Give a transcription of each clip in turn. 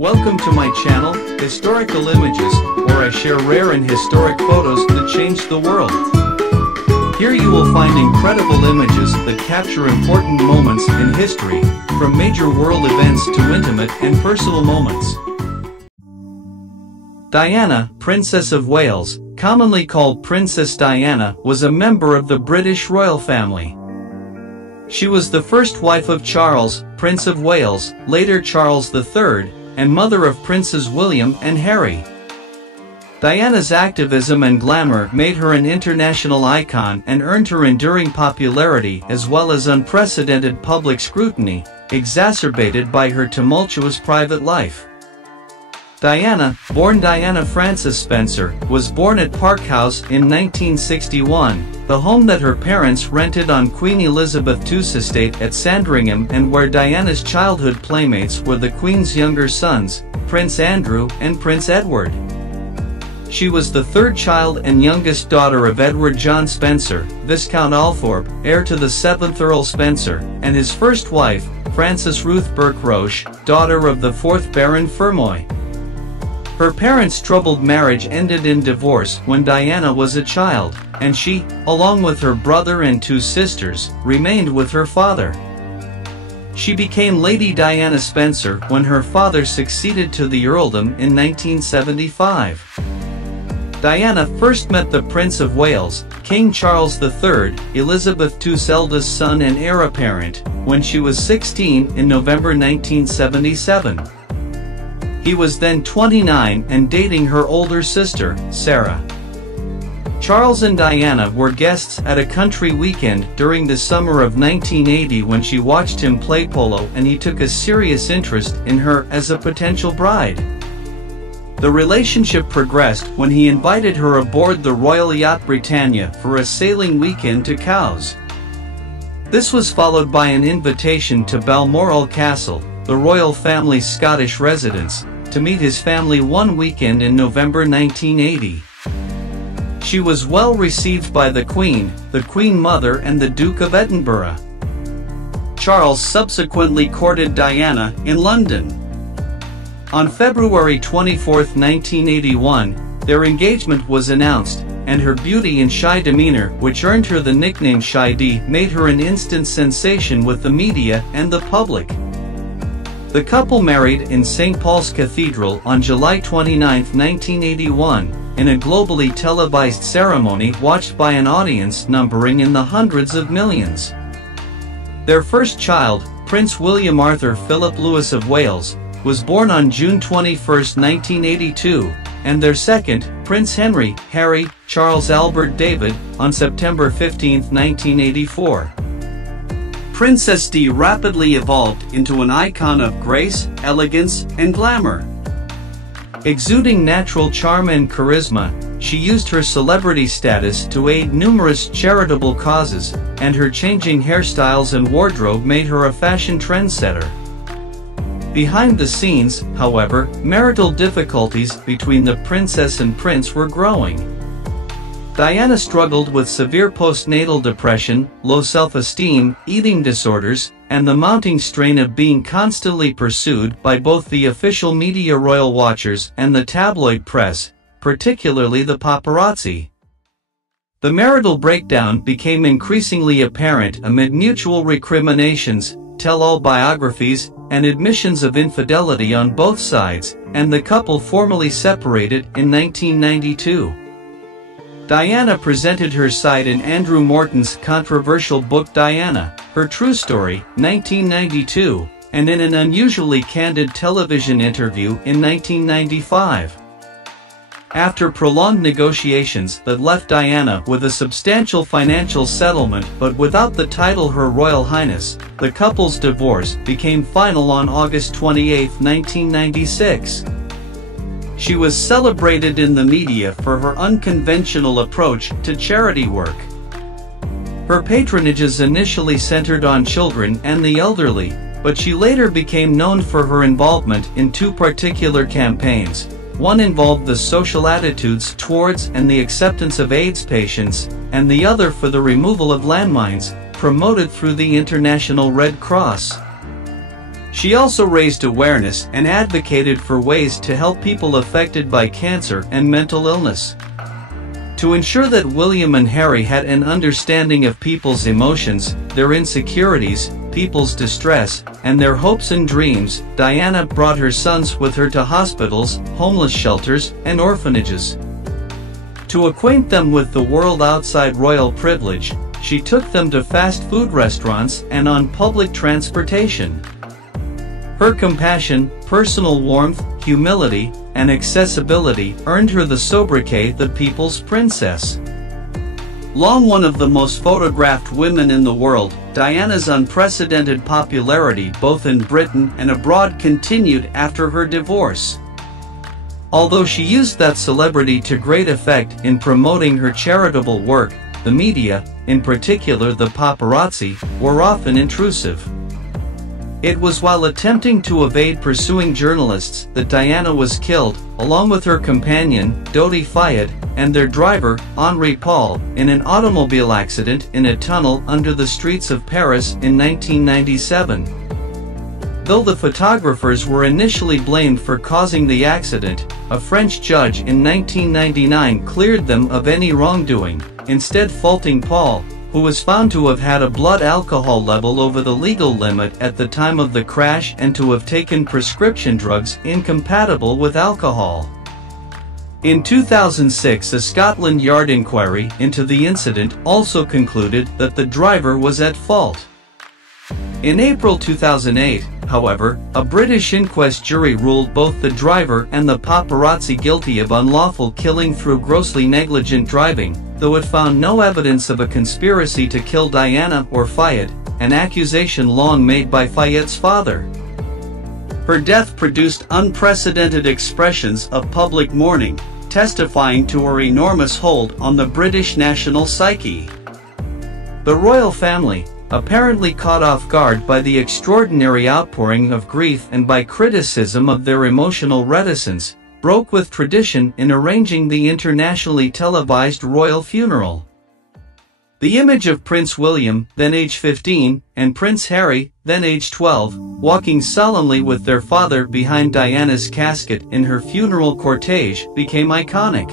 Welcome to my channel, Historical Images, where I share rare and historic photos that changed the world. Here you will find incredible images that capture important moments in history, from major world events to intimate and personal moments. Diana, Princess of Wales, commonly called Princess Diana, was a member of the British royal family. She was the first wife of Charles, Prince of Wales, later Charles III, and mother of Princes William and Harry. Diana's activism and glamour made her an international icon and earned her enduring popularity as well as unprecedented public scrutiny, exacerbated by her tumultuous private life. Diana, born Diana Frances Spencer, was born at Park House in 1961, the home that her parents rented on Queen Elizabeth II's estate at Sandringham and where Diana's childhood playmates were the Queen's younger sons, Prince Andrew and Prince Edward. She was the third child and youngest daughter of Edward John Spencer, Viscount Althorp, heir to the 7th Earl Spencer, and his first wife, Frances Ruth Burke Roche, daughter of the 4th Baron Fermoy. Her parents' troubled marriage ended in divorce when Diana was a child, and she, along with her brother and 2 sisters, remained with her father. She became Lady Diana Spencer when her father succeeded to the earldom in 1975. Diana first met the Prince of Wales, King Charles III, Elizabeth II's eldest son and heir apparent, when she was 16 in November 1977. He was then 29 and dating her older sister, Sarah. Charles and Diana were guests at a country weekend during the summer of 1980 when she watched him play polo and he took a serious interest in her as a potential bride. The relationship progressed when he invited her aboard the Royal Yacht Britannia for a sailing weekend to Cowes. This was followed by an invitation to Balmoral Castle, the royal family's Scottish residence, to meet his family one weekend in November 1980. She was well received by the Queen Mother and the Duke of Edinburgh. Charles subsequently courted Diana in London. On February 24, 1981, their engagement was announced, and her beauty and shy demeanor, which earned her the nickname Shy D, made her an instant sensation with the media and the public. The couple married in St. Paul's Cathedral on July 29, 1981, in a globally televised ceremony watched by an audience numbering in the hundreds of millions. Their first child, Prince William Arthur Philip Louis of Wales, was born on June 21, 1982, and their second, Prince Harry Charles Albert David, on September 15, 1984. Princess Di rapidly evolved into an icon of grace, elegance, and glamour. Exuding natural charm and charisma, she used her celebrity status to aid numerous charitable causes, and her changing hairstyles and wardrobe made her a fashion trendsetter. Behind the scenes, however, marital difficulties between the princess and prince were growing. Diana struggled with severe postnatal depression, low self-esteem, eating disorders, and the mounting strain of being constantly pursued by both the official media royal watchers and the tabloid press, particularly the paparazzi. The marital breakdown became increasingly apparent amid mutual recriminations, tell-all biographies, and admissions of infidelity on both sides, and the couple formally separated in 1992. Diana presented her side in Andrew Morton's controversial book Diana, Her True Story, 1992, and in an unusually candid television interview in 1995. After prolonged negotiations that left Diana with a substantial financial settlement but without the title Her Royal Highness, the couple's divorce became final on August 28, 1996. She was celebrated in the media for her unconventional approach to charity work. Her patronages initially centered on children and the elderly, but she later became known for her involvement in 2 particular campaigns. One involved the social attitudes towards and the acceptance of AIDS patients, and the other for the removal of landmines, promoted through the International Red Cross. She also raised awareness and advocated for ways to help people affected by cancer and mental illness. To ensure that William and Harry had an understanding of people's emotions, their insecurities, people's distress, and their hopes and dreams, Diana brought her sons with her to hospitals, homeless shelters, and orphanages. To acquaint them with the world outside royal privilege, she took them to fast food restaurants and on public transportation. Her compassion, personal warmth, humility, and accessibility earned her the sobriquet the People's Princess. Long one of the most photographed women in the world, Diana's unprecedented popularity both in Britain and abroad continued after her divorce. Although she used that celebrity to great effect in promoting her charitable work, the media, in particular the paparazzi, were often intrusive. It was while attempting to evade pursuing journalists that Diana was killed, along with her companion, Dodi Fayed, and their driver, Henri Paul, in an automobile accident in a tunnel under the streets of Paris in 1997. Though the photographers were initially blamed for causing the accident, a French judge in 1999 cleared them of any wrongdoing, instead faulting Paul, who was found to have had a blood alcohol level over the legal limit at the time of the crash and to have taken prescription drugs incompatible with alcohol. In 2006, a Scotland Yard inquiry into the incident also concluded that the driver was at fault. In April 2008, however, a British inquest jury ruled both the driver and the paparazzi guilty of unlawful killing through grossly negligent driving, though it found no evidence of a conspiracy to kill Diana or Fayed, an accusation long made by Fayed's father. Her death produced unprecedented expressions of public mourning, testifying to her enormous hold on the British national psyche. The royal family, apparently caught off guard by the extraordinary outpouring of grief and by criticism of their emotional reticence, broke with tradition in arranging the internationally televised royal funeral. The image of Prince William, then age 15, and Prince Harry, then age 12, walking solemnly with their father behind Diana's casket in her funeral cortege, became iconic.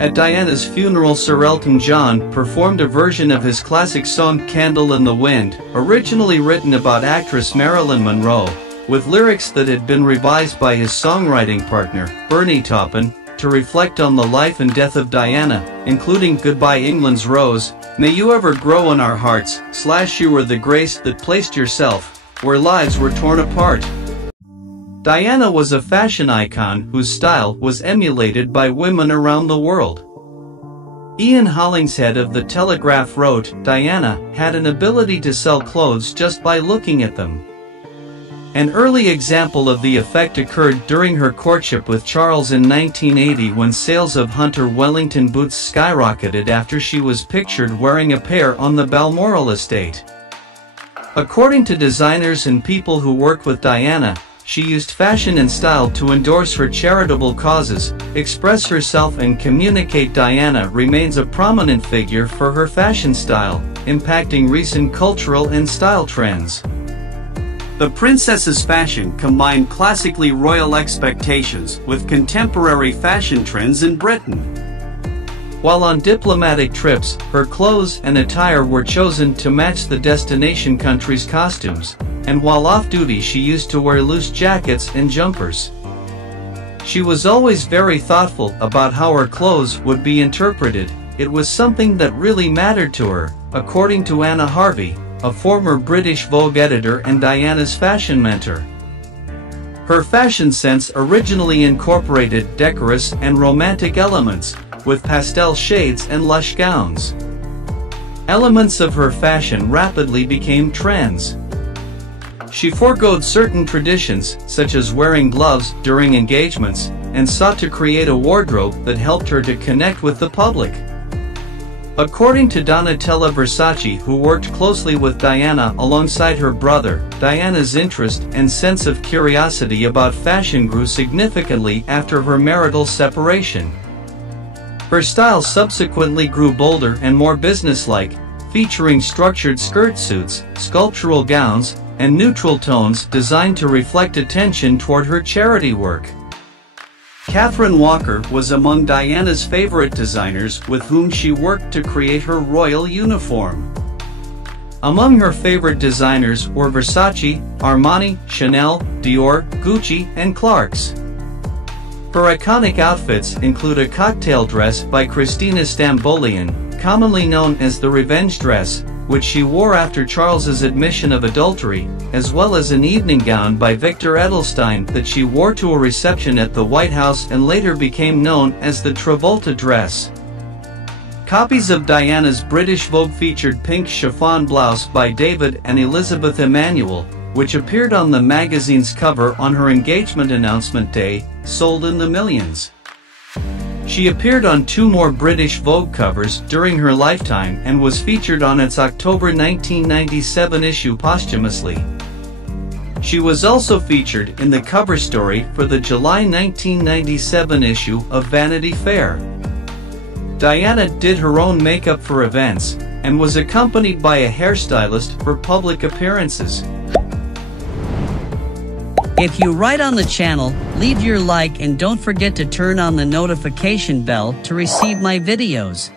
At Diana's funeral, Sir Elton John performed a version of his classic song Candle in the Wind, originally written about actress Marilyn Monroe, with lyrics that had been revised by his songwriting partner, Bernie Taupin, to reflect on the life and death of Diana, including Goodbye England's Rose, May you ever grow in our hearts, / you were the grace that placed yourself, where lives were torn apart. Diana was a fashion icon whose style was emulated by women around the world. Ian Hollingshead of The Telegraph wrote, Diana had an ability to sell clothes just by looking at them. An early example of the effect occurred during her courtship with Charles in 1980 when sales of Hunter Wellington boots skyrocketed after she was pictured wearing a pair on the Balmoral estate. According to designers and people who work with Diana, she used fashion and style to endorse her charitable causes, express herself and communicate. Diana remains a prominent figure for her fashion style, impacting recent cultural and style trends. The princess's fashion combined classically royal expectations with contemporary fashion trends in Britain. While on diplomatic trips, her clothes and attire were chosen to match the destination country's costumes, and while off-duty she used to wear loose jackets and jumpers. She was always very thoughtful about how her clothes would be interpreted. It was something that really mattered to her, according to Anna Harvey, a former British Vogue editor and Diana's fashion mentor. Her fashion sense originally incorporated decorous and romantic elements, with pastel shades and lush gowns. Elements of her fashion rapidly became trends. She foregoed certain traditions, such as wearing gloves during engagements, and sought to create a wardrobe that helped her to connect with the public. According to Donatella Versace, who worked closely with Diana alongside her brother, Diana's interest and sense of curiosity about fashion grew significantly after her marital separation. Her style subsequently grew bolder and more businesslike, featuring structured skirt suits, sculptural gowns, and neutral tones designed to reflect attention toward her charity work. Catherine Walker was among Diana's favorite designers with whom she worked to create her royal uniform. Among her favorite designers were Versace, Armani, Chanel, Dior, Gucci, and Clarks. Her iconic outfits include a cocktail dress by Christina Stambolian, commonly known as the revenge dress, which she wore after Charles's admission of adultery, as well as an evening gown by Victor Edelstein that she wore to a reception at the White House and later became known as the Travolta dress. Copies of Diana's British Vogue featured pink chiffon blouse by David and Elizabeth Emanuel, which appeared on the magazine's cover on her engagement announcement day, sold in the millions. She appeared on 2 more British Vogue covers during her lifetime and was featured on its October 1997 issue posthumously. She was also featured in the cover story for the July 1997 issue of Vanity Fair. Diana did her own makeup for events, and was accompanied by a hairstylist for public appearances. If you write on the channel, leave your like and don't forget to turn on the notification bell to receive my videos.